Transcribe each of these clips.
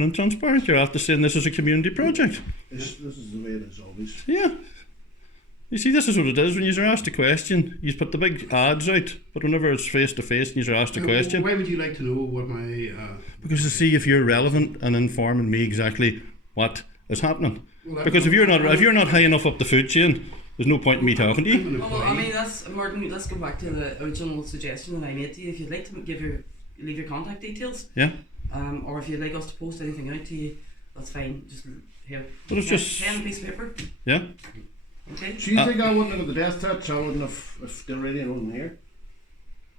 open and transparent. You're after saying this is a community project. This is the way it is always. Yeah. You see, this is what it is. When you're asked a question, you put the big ads out, but whenever it's face to face and you're asked a question. Why would you like to know what my... Because to see if you're relevant and informing me exactly what is happening. Well, because if you're not high enough up the food chain, there's no point in me talking to you. Well, I mean, that's Martin. Let's go back to the original suggestion that I made to you. If you'd like to leave your contact details, yeah, or if you'd like us to post anything out to you, that's fine. Just here. But it's just pen, piece of paper. Yeah. Okay. Do you think I wouldn't have got the death threats? I wouldn't have if Dalradion wasn't here.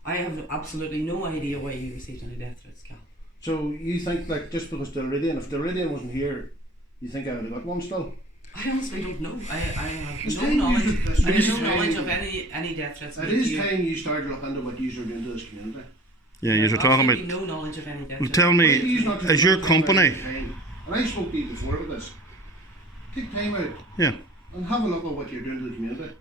I have absolutely no idea why you received any death threats, Cal. So you think like just because Dalradion, if Dalradion wasn't here, you think I would have got one still? I honestly don't know. I have no knowledge. I have no knowledge of any death threats. It is time you start looking into what you're doing to this community. Yeah, you're talking about. No knowledge of any death Well, threats. tell me, is your company? And I spoke to you before about this. Take time out. Yeah. And have a look at what you're doing to the community.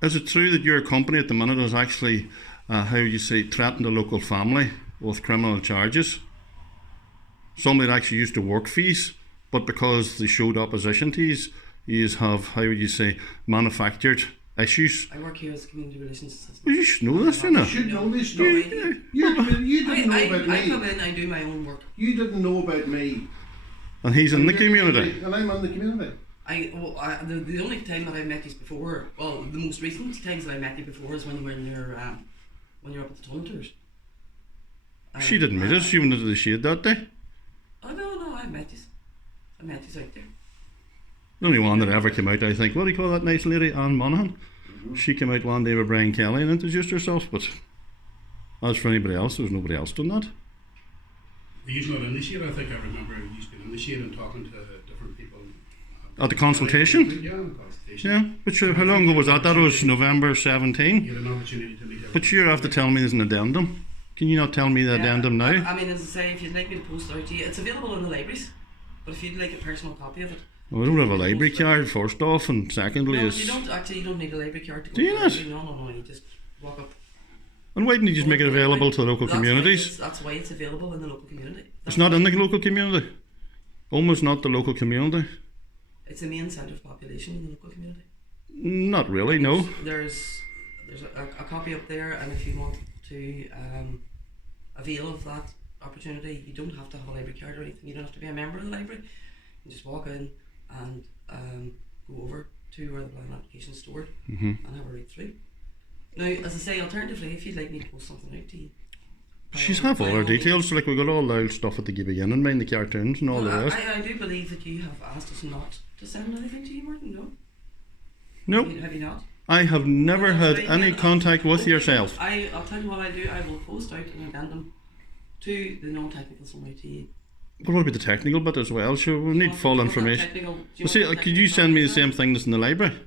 Is it true that your company at the minute is actually, how you say, threatened a local family with criminal charges? Somebody that actually used to work fees, but because they showed opposition to you have, how would you say, manufactured issues. I work here as a community relations assistant. Well, you should know this, you know. You should know this stuff. You didn't know about me. I come in, I do my own work. You didn't know about me. And he's in the community. And I'm in the community. The only time that I met you before, well, the most recent times that I met you before is when you were in your when you were up at the tunnel tours. She didn't meet us. She went into the shade that day. Oh no, I met you. I met you out there. The only one that ever came out, I think. What do you call that nice lady, Anne Monaghan? Mm-hmm. She came out one day with Brian Kelly and introduced herself. But as for anybody else, there was nobody else done that. Were you not in the shade? I think I remember you being in the shade and talking to different people. At the consultation? Yeah, the consultation. Yeah, but sure, how long ago was that? That was November 17. You had an opportunity to meet everyone. But you have to tell me there's an addendum. Can you not tell me the addendum now? I mean, as I say, if you'd like me to post it out to you, it's available in the libraries. But if you'd like a personal copy of it, well, I don't have a library card, first off, and secondly no, is... you don't need a library card to go. Do you not? No, you just walk up. And why didn't you just make it available to the local communities? That's why it's available in the local community. It's not in the local community? Almost not the local community? It's the main centre of population in the local community. Not really, no. There's a copy up there, and if you want to avail of that opportunity, you don't have to have a library card or anything. You don't have to be a member of the library. You just walk in and go over to where the blind application is stored and have a read through. Now, as I say, alternatively, if you'd like me to post something out to you, She's have all our details, so like we got all the stuff at the beginning, mind the cartoons and all the rest. I do believe that you have asked us not to send anything to you, Martin, no? No. Have you not? I have never had any contact with yourself. I'll tell you what I do. I will post out an addendum to the non-technical summary to you. But what about the technical bit as well? Sure, we need full information. Well, see, could you send me the same thing that's in the library?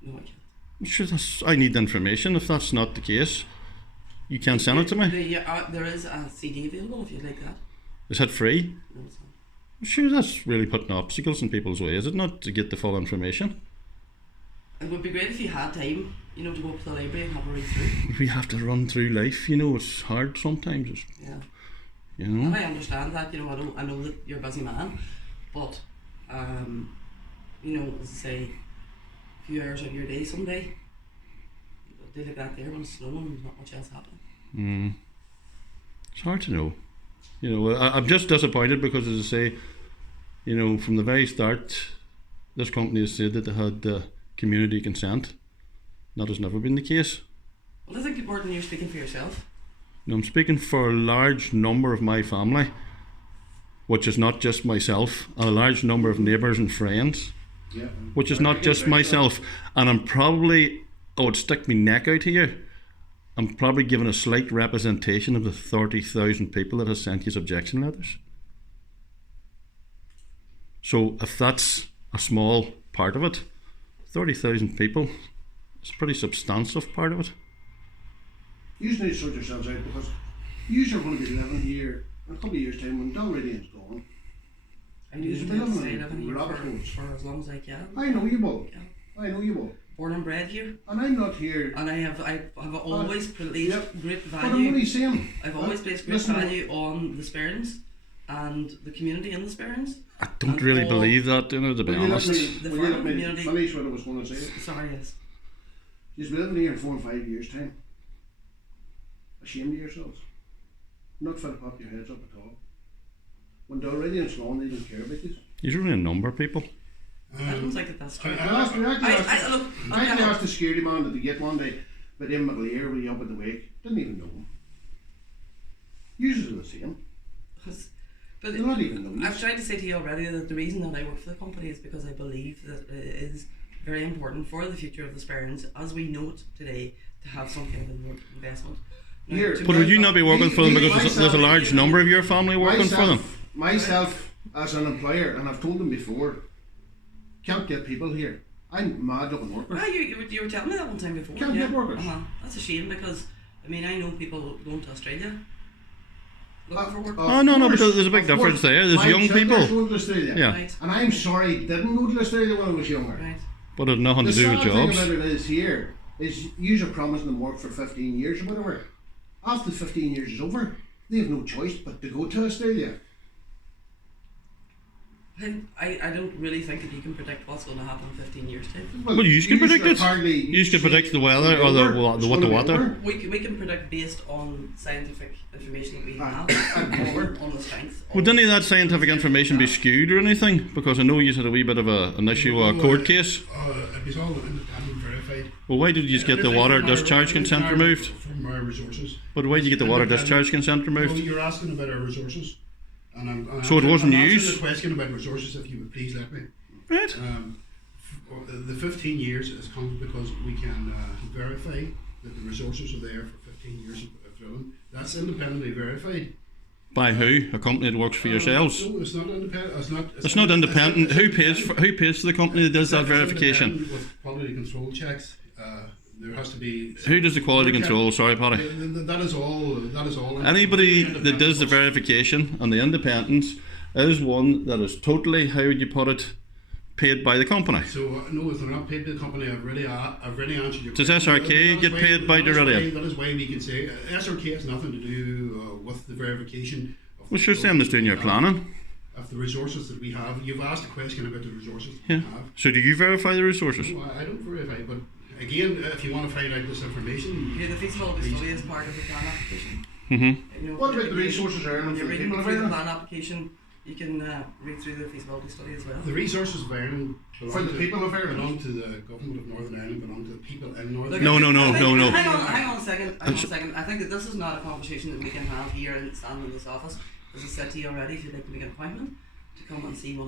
No, I can't. Sure, I need the information. If that's not the case, you can't send it to me. There is a CD available if you'd like that. Is that free? No, it's not. Sure, that's really putting obstacles in people's way, is it not, to get the full information? It would be great if you had time, to go up to the library and have a read through. We have to run through life, it's hard sometimes. Yeah. And I understand that, I know that you're a busy man, but, as I say, a few hours of your day someday, a day like that there when it's snowing and not much else happening. It's hard to know. I'm just disappointed because, as I say, from the very start, this company has said that they had community consent. That has never been the case. Well, I think, Gordon, you're speaking for yourself. No, I'm speaking for a large number of my family, which is not just myself, and a large number of neighbours and friends, which is not just myself. And I'm probably, I would stick my neck out here, I'm probably giving a slight representation of the 30,000 people that have sent you objection letters. So if that's a small part of it, 30,000 people, it's a pretty substantive part of it. You just need to sort yourselves out because you're going to be living here in a couple of years' time when Dalradion's gone. I do intend to stay living here for as long as I can. I know you will. Yeah. I know you will. Born and bred here. And I'm not here. And I have always placed great value. But I'm only saying. I've always placed great value on the Sperrins and the community in the Sperrins. I don't And really all- believe that, you know, to be Will you let honest. me, The will you let farming me community- finish what I was going to say? Sorry, yes. You've been living here in 4 and 5 years' time. Ashamed of yourselves. Not fit to pop your heads up at all. When Dalradion's gone, they don't care about you. There's only a number of people. I don't think that that's true. I actually Look, asked the security man at the gate one day, but in McLear, were you up at the wake? Didn't even know him. Usually the same. But They don't even know you. I've tried to say to you already that the reason that I work for the company is because I believe that it is very important for the future of the Sperrins, as we know it today, to have some kind of investment. Now, Here, to But me- would you not be working for them because there's a large number of your family working for them? Myself, as an employer, and I've told them before, can't get people here. I'm mad looking workers. Ah, you were telling me that one time before. Can't get workers. That's a shame because, I mean, I know people going to Australia looking for work. Oh, no, but there's a big difference there. There's young people. Going to Australia. Yeah. Right, And I'm sorry, didn't go to Australia when I was younger. right. But it had nothing The to do with sad thing jobs. about it is here, is you are promising them work for 15 years or whatever. After the 15 years is over, they have no choice but to go to Australia. I don't really think that you can predict what's going to happen in 15 years' time. Well, you can predict it. apparently- You can predict the weather or the what the water. We can predict based on scientific information that we have and on the strength. Well, didn't that scientific information be skewed or anything? Because I know you had a wee bit of an issue, a court case. It was all independent verified. Well, why did you just get the water discharge consent removed? From our resources. But why did you get the water discharge consent Well, removed? you're asking about our resources. And I'm So it wasn't I'm answering used? the question about resources, if you would please let me. Right. The 15 years has come because we can verify that the resources are there for 15 years of drilling. That's independently verified. By who? A company that works for yourselves? No, it's not independent. It's not independent. Who pays for the company that does that It's verification? independent with quality control checks. There has to be. Who does the quality control? Sorry, Paddy. That is all. That is all. Anybody that does the verification and the independence is one that is totally, how would you put it, paid by the company. So no, if they're not paid by the company, I've really answered your Does question. SRK get paid by Dalradion? That is why we can say SRK has nothing to do with the verification. Well, sure, same as doing your planning. Of the resources that we have. You've asked a question about the resources that Yeah. we have. So do you verify the resources? No, I don't verify, but again, if you want to find out this information, Yeah, the feasibility study is part of the plan application. Mm-hmm. You know, What about the when you're resources earning When for you're the reading people of through the Ireland? plan application, you can read through the feasibility study as well. the resources of Ireland For the people of Ireland? belong to the government of Northern Ireland, belong to the people in Northern Look, No, Ireland. no, I think- no, no. Hang on a second. I think that this is not a conversation that we can have here and stand in this office. As I said to you already, if you'd like to make an appointment to come and see one